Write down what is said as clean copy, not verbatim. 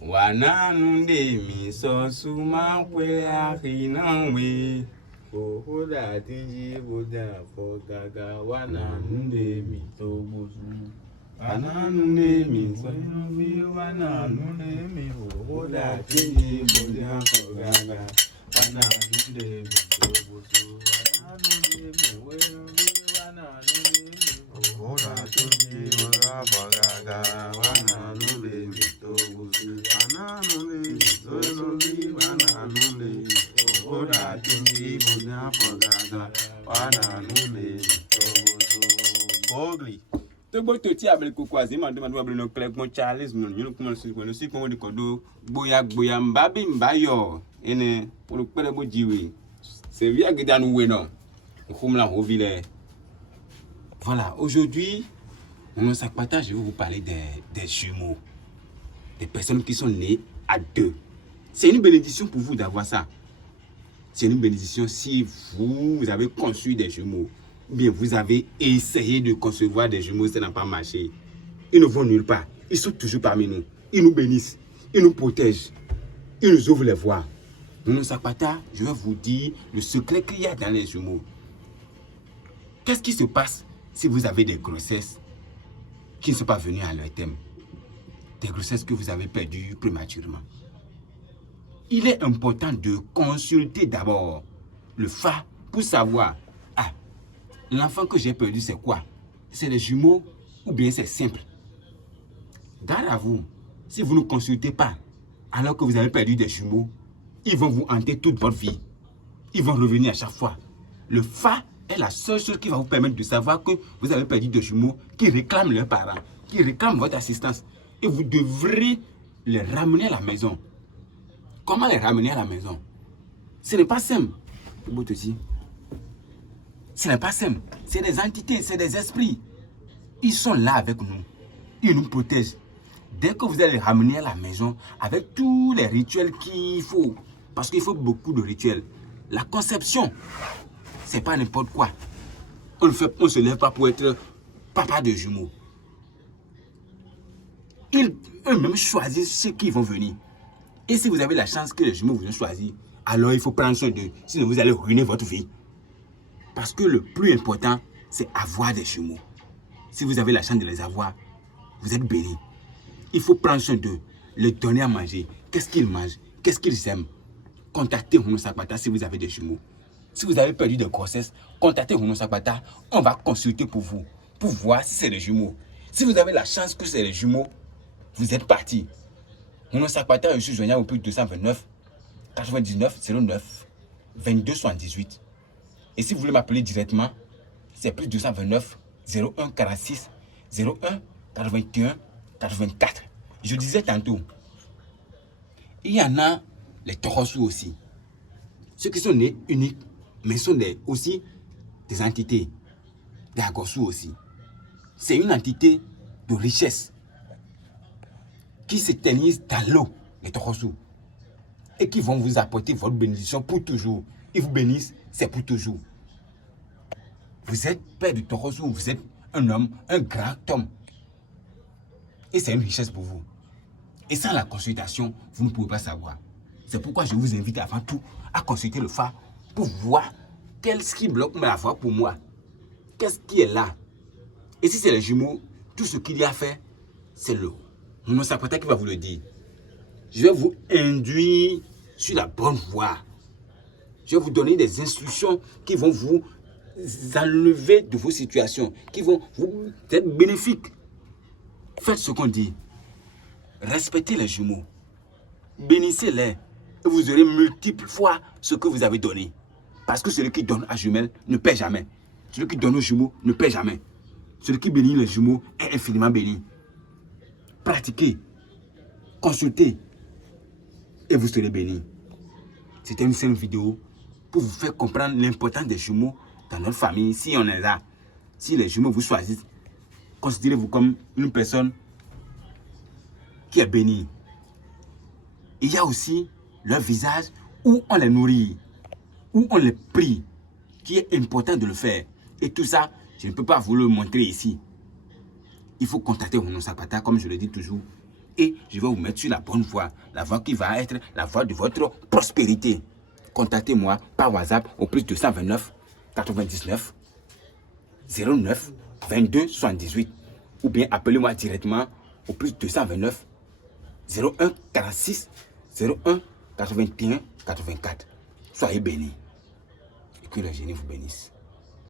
Wananunde mi so suma kwe ahinanwe. Ohoda tinji boda fogaga wananunde mi tobuzu. Wananunde mi so wananunde mi Ohoda tinji boda fogaga wananunde mi tobuzu. Wananunde mi wananunde mi. Ohoda tinji boda fogaga wananunde mi tobuzu. Wananunde mi tobuzu. Wananunde mi. Ohoda tinji boda fogaga wananunde mi tobuzu. Ogli. Tobo toti abel kokwazi mando mando abel no klek mo Charles mo ñu ko mo si ko di ko do boya mbabi mbayo ene pour pere bo jiwe c'est via gidan weno comme la rovile. Voilà, aujourd'hui on s'ac partage, je vais vous parler des jumeaux, des personnes qui sont nées à deux. C'est une bénédiction pour vous d'avoir ça. C'est une bénédiction si vous avez conçu des jumeaux. Bien, vous avez essayé de concevoir des jumeaux, ça n'a pas marché. Ils ne vont nulle part. Ils sont toujours parmi nous. Ils nous bénissent. Ils nous protègent. Ils nous ouvrent les voies. Nounou Sakpata, je vais vous dire le secret qu'il y a dans les jumeaux. Qu'est-ce qui se passe si vous avez des grossesses qui ne sont pas venues à leur terme? Des grossesses que vous avez perdues prématurément. Il est important de consulter d'abord le FA pour savoir, l'enfant que j'ai perdu, c'est quoi? C'est les jumeaux ou bien c'est simple? Garde à vous, si vous ne consultez pas, alors que vous avez perdu des jumeaux, ils vont vous hanter toute votre vie. Ils vont revenir à chaque fois. Le FA est la seule chose qui va vous permettre de savoir que vous avez perdu des jumeaux qui réclament leurs parents, qui réclament votre assistance. Et vous devrez les ramener à la maison. Comment les ramener à la maison? Ce n'est pas simple. Ce n'est pas simple. C'est des entités, c'est des esprits. Ils sont là avec nous. Ils nous protègent. Dès que vous allez les ramener à la maison, avec tous les rituels qu'il faut, parce qu'il faut beaucoup de rituels. La conception, c'est pas n'importe quoi. On ne se lève pas pour être papa de jumeaux. Ils eux-mêmes choisissent ceux qui vont venir. Et si vous avez la chance que les jumeaux vous ont choisi, alors il faut prendre soin d'eux. Sinon, vous allez ruiner votre vie. Parce que le plus important, c'est avoir des jumeaux. Si vous avez la chance de les avoir, vous êtes bénis. Il faut prendre soin d'eux, les donner à manger. Qu'est-ce qu'ils mangent? Qu'est-ce qu'ils aiment? Contactez Nounou Sakpata si vous avez des jumeaux. Si vous avez perdu de grossesse, contactez Nounou Sakpata. On va consulter pour vous, pour voir si c'est les jumeaux. Si vous avez la chance que c'est les jumeaux, vous êtes parti. Nounou Sakpata, je suis joignable au plus 229 99 09 22 78. Et si vous voulez m'appeler directement, c'est plus 229 01 46 01 81 84. Je disais tantôt, il y en a les Torosu aussi. Ceux qui sont nés uniques, mais sont aussi des entités. Des Agosu aussi. C'est une entité de richesse qui s'éternise dans l'eau, les Torosu. Et qui vont vous apporter votre bénédiction pour toujours. Ils vous bénissent, c'est pour toujours. Vous êtes père du Torosu, vous êtes un homme, un grand homme. Et c'est une richesse pour vous. Et sans la consultation, vous ne pouvez pas savoir. C'est pourquoi je vous invite avant tout à consulter le phare pour voir qu'est-ce qui bloque la voie pour moi. Qu'est-ce qui est là? Et si c'est les jumeaux, tout ce qu'il y a à faire, c'est le Nounou Sakpata qui va vous le dire. Je vais vous induire sur la bonne voie. Je vais vous donner des instructions qui vont vous enlever de vos situations, qui vont vous être bénéfiques. Faites ce qu'on dit. Respectez les jumeaux. Bénissez-les. Et vous aurez multiples fois ce que vous avez donné. Parce que celui qui donne à jumelles ne perd jamais. Celui qui donne aux jumeaux ne perd jamais. Celui qui bénit les jumeaux est infiniment béni. Pratiquez. Consultez. Et vous serez bénis. C'était une simple vidéo pour vous faire comprendre l'importance des jumeaux dans notre famille, si on est là. Si les jumeaux vous choisissent, considérez-vous comme une personne qui est bénie. Il y a aussi leur visage où on les nourrit, où on les prie, qui est important de le faire. Et tout ça, je ne peux pas vous le montrer ici. Il faut contacter Nounou Sakpata, comme je le dis toujours. et je vais vous mettre sur la bonne voie. La voie qui va être la voie de votre prospérité. Contactez-moi par WhatsApp au plus 229 99 09 22 78 ou bien appelez-moi directement au plus 229 01 46 01 81 84. Soyez bénis et que le génie vous bénisse.